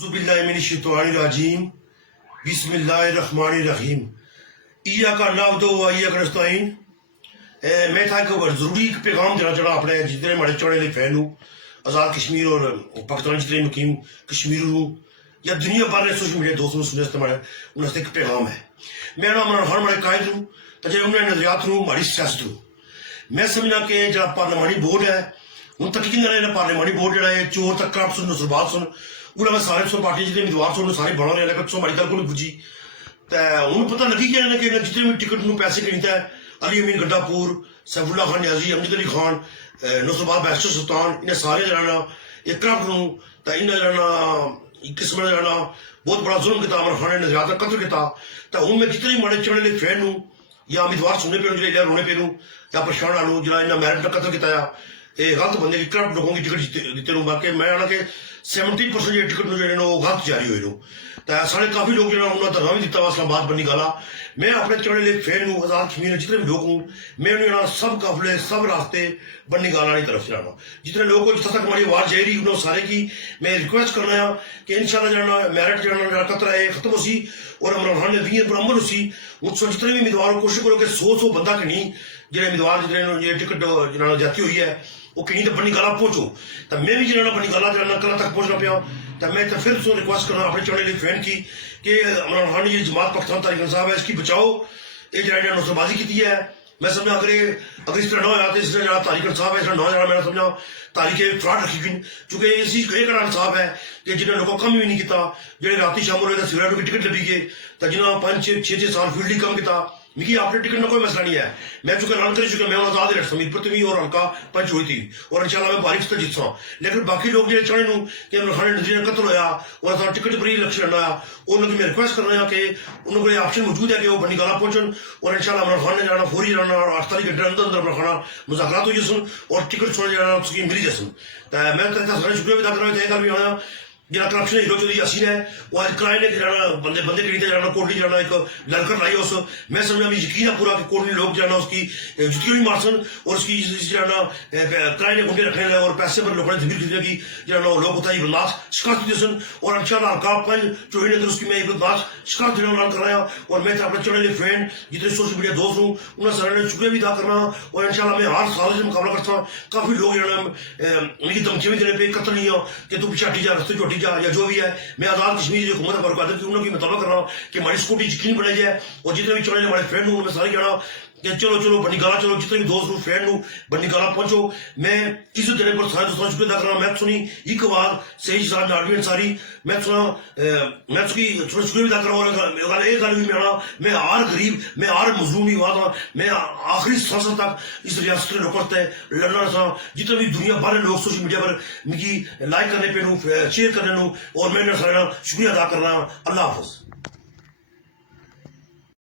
ज़ुबिल्लाहिमिनश्शैतानिर्रजीम बिस्मिल्लाहिर्रहमानिर्रहीम इय्याका नअबुदु व इय्याका नस्तईन। मैं था एक जरूरी पैगाम देना चाहना अपने जितने हमारे चौड़े फैन हूँ आज़ाद कश्मीर और पाकिस्तान जितने मुकीम कश्मीर हूँ या दुनिया भर में सोशल मीडिया दोस्तों सुनने हमारे उनसे एक पैगाम है। मैं हर हमारे कायद हूँ तो जो उन्हें नजरियात हूँ हमारी सियासत हूँ मैं समझना कि जो पार्लिमानी बोर्ड है उन तक कि पार्लिमानी बोर्ड जो है चोर तक करप्ट सुन नसरबाद सुन उन्हें सारे सौ पार्टी जितने उम्मीदवार सुन सारे बना रहे हैं हमारी गल को नहीं बुझी तो उन्हें पता लगी कि जितने भी टिकट में पैसे खरीदता है अली अमीन गड्डापुर सैफुल्ला खान न्याजी अमजद अली खान नसरबाद बैरिस्टर सुल्तान इन्हें सारे जाना एक करप्ट हूँ तो इन्हें जाना किस्म ने जाना बहुत बड़ा जुल्म किया अमर खान ने नजरियात कत्ल किया तो उनमें जितने माड़े चढ़ने फैन हूँ या उम्मीदवार सुनने पे जो रोने पे या परेशान आलू जो इन्हें मैरिट का कत्ल किया ये गलत बंदे की करप्ट लोगों की टिकट दिते लूँ बाकी मैं आना कि 70% जो टिकट जो गलत जारी हुए तो साढ़े काफी लोग जो उन्होंने धरना भी दिता इस्लामाबाद बनी गाला मैं अपने चढ़े लिए फैन हूँ आजाद कश्मीर जितने भी लोग हूँ मैं उन्हें सब काफिले सब रास्ते बनी गाला की तरफ जाना जितने लोगों को जितना तक हमारी आवाज जा रही उन्होंने सारे की मैं रिक्वेस्ट करना है कि इंशाल्लाह जाना मैरिट जाना कतरा है खत्म हो सी और इमरान खान ने 20 पर अमल हो मुझसे जितने भी उम्मीदवार कोशिश करो कि 100 बंदा कि नहीं जो उम्मीदवार जितने टिकट जिन्होंने जाती हुई है वो कहीं तो बनी गाला पहुंचो तो मैं भी जो बनी गाला जाना कल तक पहुंचना पाया तो मैं तो फिर सो रिक्वेस्ट करना अपने चढ़ने लिए फैन की कि इमरान खान ने ये जमात पाकिस्तान तारीख इंसाफ है इसकी बचाओ ये जो नौसरबाजी की है मैं समझा अगर इस तरह ना हो तो इसने जरा तारीख इंसाफ है इसने ना जाना मैंने समझा तारीख फ्रॉड रखी गई चूंकि इसी एक इंसाफ है कि जिन्हें लोगों कम भी नहीं किया जो रात शाम हो सिगरेट की टिकट लभी गए तो जिन्हें 5-6 साल फील्ड ही कम किया मिगी अपने टिकट में कोई मसला नहीं है मैं चूंकि ऐलान कर चुका मैं आजाद लड़ समीरपुर में और हल्का पंच हुई थी और इंशाल्लाह मैं बारिश से जीत लेकिन बाकी लोग जो चाहे कि इमरान खान नजीर कत्ल होया और टिकट पर ही इलेक्शन लड़ना उन्होंने मैं रिक्वेस्ट कर रहा कि उन्होंने ऑप्शन मौजूद है कि वो बनी गाला पहुंचन और इंशाल्लाह इमरान खान ने जाना फौरी रहना और 48 घंटे अंदर अंदर इमरान खान मुज़ाकरात हो जैसन और टिकट छोड़ जाना उसकी मिली जैसन तो मैं सारे शुक्रिया अदा करना चाहिए भी आया जिला करप्शन हीरो चौधरी यासीन है वो आज किराए ने जाना बंदे बंदे खरीदे जाना कोटली जाना एक लड़कर लाई उस मैं समझा भी यकीन है पूरा कि कोटली लोग जाना उसकी जुतियों भी मारसन और उसकी जाना किराए ने गुंडे रखने और पैसे पर लोगों ने जमीन खरीदने की जाना लोग होता है बर्दाश्त शिकायत दी सन और इंशाल्लाह हल्का पंज चौधरी ने उसकी मैं बर्दाश्त शिकायत देना ऐलान कर रहा और मैं अपने चढ़ने लिए फ्रेंड जितने सोशल मीडिया दोस्त हूँ उन्हें सारे ने शुक्रिया भी अदा करना और इंशाल्लाह मैं हर साल से मुकाबला करता हूँ काफी लोग जो उनकी धमकियां भी देने पे कत्ल नहीं हो कि तू पिछाटी जा रस्ते चोटी जा या जो भी है मैं आजाद कश्मीर जो हुकूमत पर की उन्होंने मुताबिक कर रहा हूँ कि हमारी स्कूटी यकीन बनाई जाए और जितने भी चढ़ने हमारे फ्रेंड हूँ मैं सारे कहना कि चलो चलो बनी गाला चलो जितने भी दोस्त हूँ फ्रेंड हूँ बनी गाला पहुंचो मैं इज्जत देने पर सारे दोस्तों शुक्रिया अदा करना मैं सुनी एक बार सही साहब आर्डियंस सारी मैं सुना मैं उसकी शुक्रिया अदा करा एक गल भी मैं हर गरीब मैं हर मजलूम ही हुआ था मैं आखिरी सांस तक इस रियासत के लोगों से लड़ना था जितने भी दुनिया भर लोग सोशल मीडिया पर मिगी लाइक करने पे शेयर करने और मैं सारा शुक्रिया अदा करना अल्लाह हाफिज।